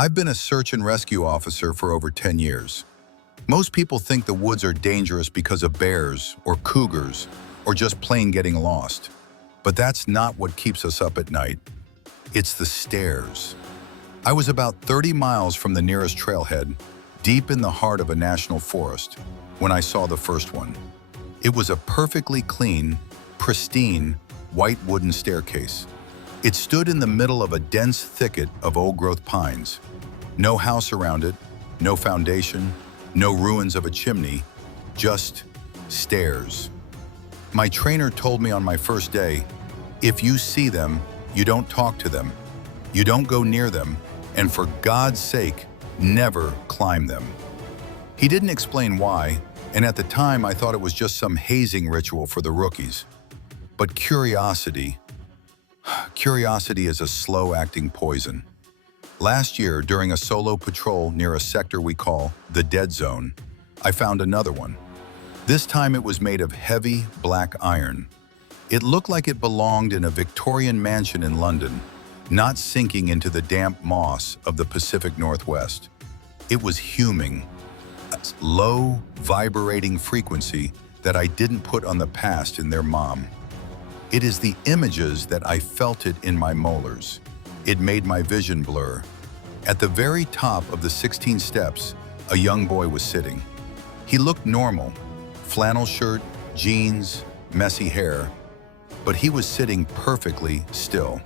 I've been a search and rescue officer for over 10 years. Most people think the woods are dangerous because of bears or cougars or just plain getting lost. But that's not what keeps us up at night. It's the stairs. I was about 30 miles from the nearest trailhead, deep in the heart of a national forest, when I saw the first one. It was a perfectly clean, pristine, white wooden staircase. It stood in the middle of a dense thicket of old-growth pines. No house around it, no foundation, no ruins of a chimney, just stairs. My trainer told me on my first day, if you see them, you don't talk to them, you don't go near them, and for God's sake, never climb them. He didn't explain why, and at the time I thought it was just some hazing ritual for the rookies. But curiosity is a slow-acting poison. Last year, during a solo patrol near a sector we call the Dead Zone, I found another one. This time it was made of heavy, black iron. It looked like it belonged in a Victorian mansion in London, not sinking into the damp moss of the Pacific Northwest. It was humming, a low, vibrating frequency that I didn't put on the past in their mom. It is the images that I felt it in my molars. It made my vision blur. At the very top of the 16 steps, a young boy was sitting. He looked normal, flannel shirt, jeans, messy hair, but he was sitting perfectly still.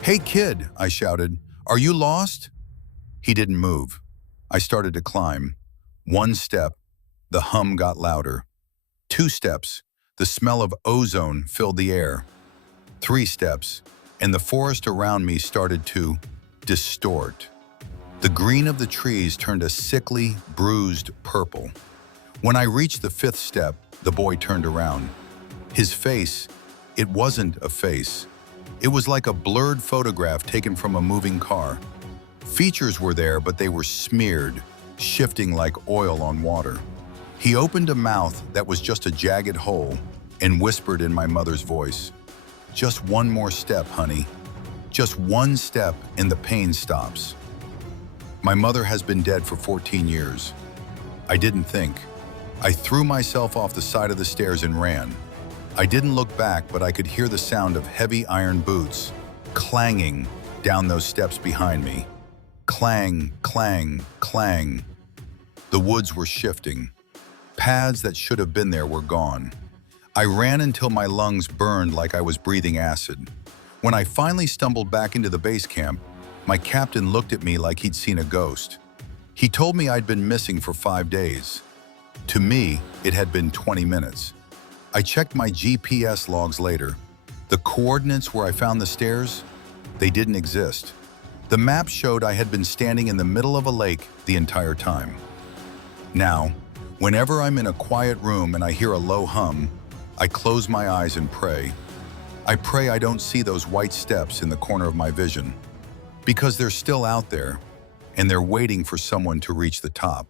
"Hey kid," I shouted, "are you lost?" He didn't move. I started to climb. 1 step, the hum got louder. 2 steps, the smell of ozone filled the air. 3 steps, and the forest around me started to distort. The green of the trees turned a sickly, bruised purple. When I reached the 5th step, the boy turned around. His face, it wasn't a face. It was like a blurred photograph taken from a moving car. Features were there, but they were smeared, shifting like oil on water. He opened a mouth that was just a jagged hole and whispered in my mother's voice, "Just one more step, honey. Just 1 step and the pain stops." My mother has been dead for 14 years. I didn't think. I threw myself off the side of the stairs and ran. I didn't look back, but I could hear the sound of heavy iron boots clanging down those steps behind me. Clang, clang, clang. The woods were shifting. Paths that should have been there were gone. I ran until my lungs burned like I was breathing acid. When I finally stumbled back into the base camp, my captain looked at me like he'd seen a ghost. He told me I'd been missing for 5 days. To me, it had been 20 minutes. I checked my GPS logs later. The coordinates where I found the stairs, they didn't exist. The map showed I had been standing in the middle of a lake the entire time. Now, whenever I'm in a quiet room and I hear a low hum, I close my eyes and pray. I pray I don't see those white steps in the corner of my vision, because they're still out there, and they're waiting for someone to reach the top.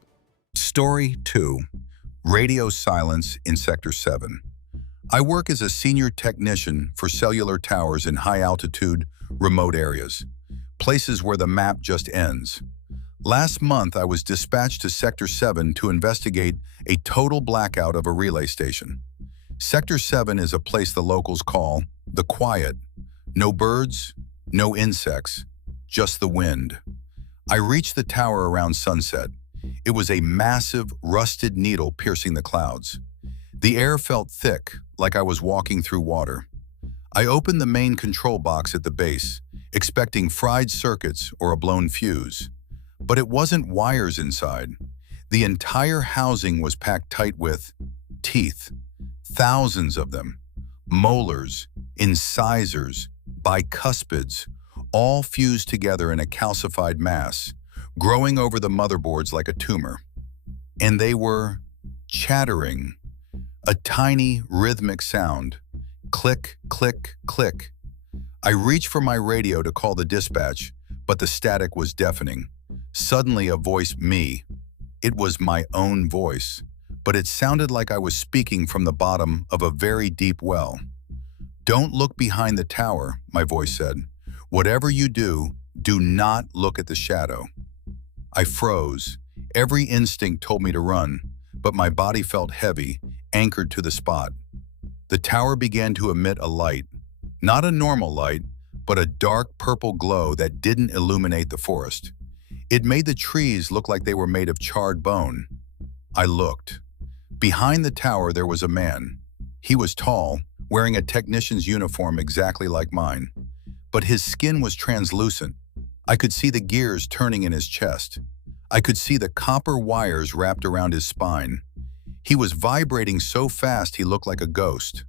Story 2. Radio silence in Sector 7. I work as a senior technician for cellular towers in high-altitude, remote areas, places where the map just ends. Last month, I was dispatched to Sector 7 to investigate a total blackout of a relay station. Sector 7 is a place the locals call the quiet. No birds, no insects, just the wind. I reached the tower around sunset. It was a massive, rusted needle piercing the clouds. The air felt thick, like I was walking through water. I opened the main control box at the base, expecting fried circuits or a blown fuse. But it wasn't wires inside. The entire housing was packed tight with teeth, thousands of them, molars, incisors, bicuspids, all fused together in a calcified mass, growing over the motherboards like a tumor. And they were chattering, a tiny rhythmic sound, click, click, click. I reached for my radio to call the dispatch, but the static was deafening. Suddenly a voice, me. It was my own voice, but it sounded like I was speaking from the bottom of a very deep well. "Don't look behind the tower," my voice said. "Whatever you do, Do not look at the shadow. I froze. Every instinct told me to run, but my body felt heavy, anchored to the spot. The tower began to emit a light, not a normal light, but a dark purple glow that didn't illuminate the forest. It made the trees look like they were made of charred bone. I looked. Behind the tower there was a man. He was tall, wearing a technician's uniform exactly like mine, but his skin was translucent. I could see the gears turning in his chest. I could see the copper wires wrapped around his spine. He was vibrating so fast he looked like a ghost.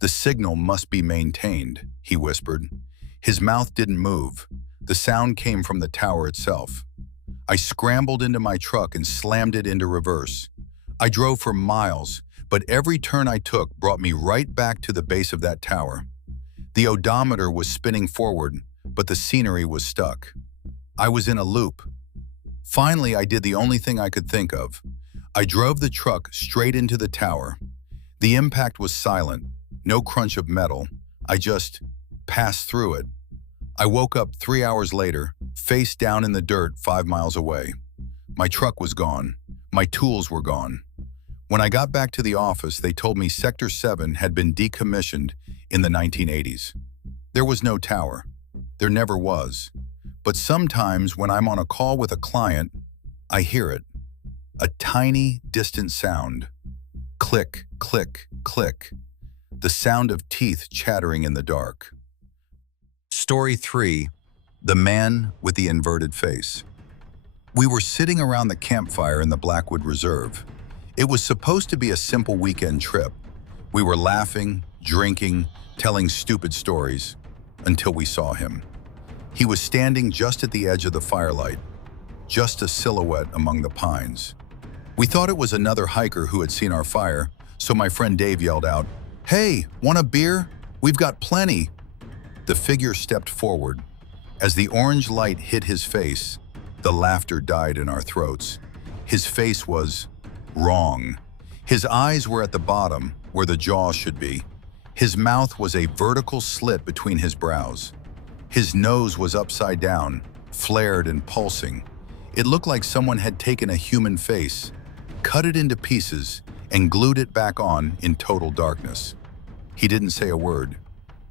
"The signal must be maintained," he whispered. His mouth didn't move. The sound came from the tower itself. I scrambled into my truck and slammed it into reverse. I drove for miles, but every turn I took brought me right back to the base of that tower. The odometer was spinning forward, but the scenery was stuck. I was in a loop. Finally, I did the only thing I could think of. I drove the truck straight into the tower. The impact was silent, no crunch of metal. I just passed through it. I woke up 3 hours later, face down in the dirt 5 miles away. My truck was gone. My tools were gone. When I got back to the office, they told me Sector 7 had been decommissioned in the 1980s. There was no tower. There never was. But sometimes when I'm on a call with a client, I hear it. A tiny, distant sound. Click, click, click. The sound of teeth chattering in the dark. Story 3. The Man with the Inverted Face. We were sitting around the campfire in the Blackwood Reserve. It was supposed to be a simple weekend trip. We were laughing, drinking, telling stupid stories, until we saw him. He was standing just at the edge of the firelight, just a silhouette among the pines. We thought it was another hiker who had seen our fire, so my friend Dave yelled out, "Hey, want a beer? We've got plenty." The figure stepped forward. As the orange light hit his face, the laughter died in our throats. His face was wrong. His eyes were at the bottom, where the jaw should be. His mouth was a vertical slit between his brows. His nose was upside down, flared and pulsing. It looked like someone had taken a human face, cut it into pieces, and glued it back on in total darkness. He didn't say a word.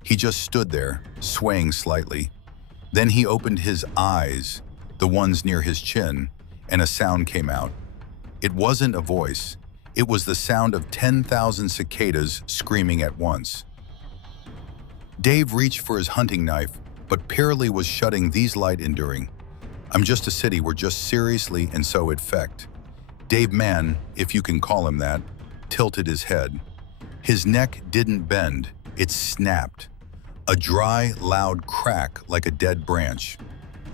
He just stood there, swaying slightly. Then he opened his eyes, the ones near his chin, and a sound came out. It wasn't a voice. It was the sound of 10,000 cicadas screaming at once. Dave reached for his hunting knife, but Pearly was shutting these light enduring. "I'm just a city, we're just seriously and so it fecked." Dave Mann, if you can call him that, tilted his head. His neck didn't bend, it snapped. A dry, loud crack like a dead branch.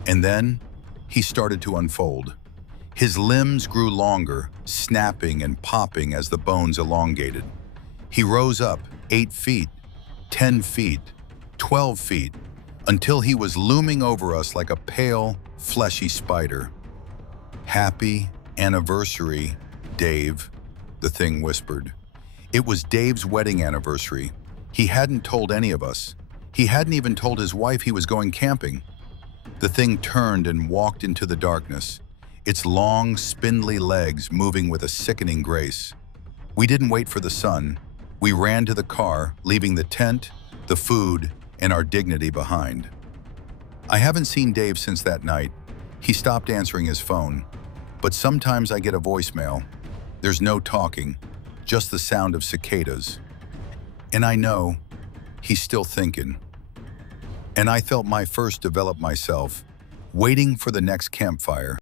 And then he started to unfold. His limbs grew longer, snapping and popping as the bones elongated. He rose up 8 feet, 10 feet, 12 feet, until he was looming over us like a pale, fleshy spider. "Happy anniversary, Dave," the thing whispered. It was Dave's wedding anniversary. He hadn't told any of us. He hadn't even told his wife he was going camping. The thing turned and walked into the darkness, its long, spindly legs moving with a sickening grace. We didn't wait for the sun. We ran to the car, leaving the tent, the food, and our dignity behind. I haven't seen Dave since that night. He stopped answering his phone. But sometimes I get a voicemail. There's no talking, just the sound of cicadas. And I know he's still thinking. And I felt my first develop myself, waiting for the next campfire.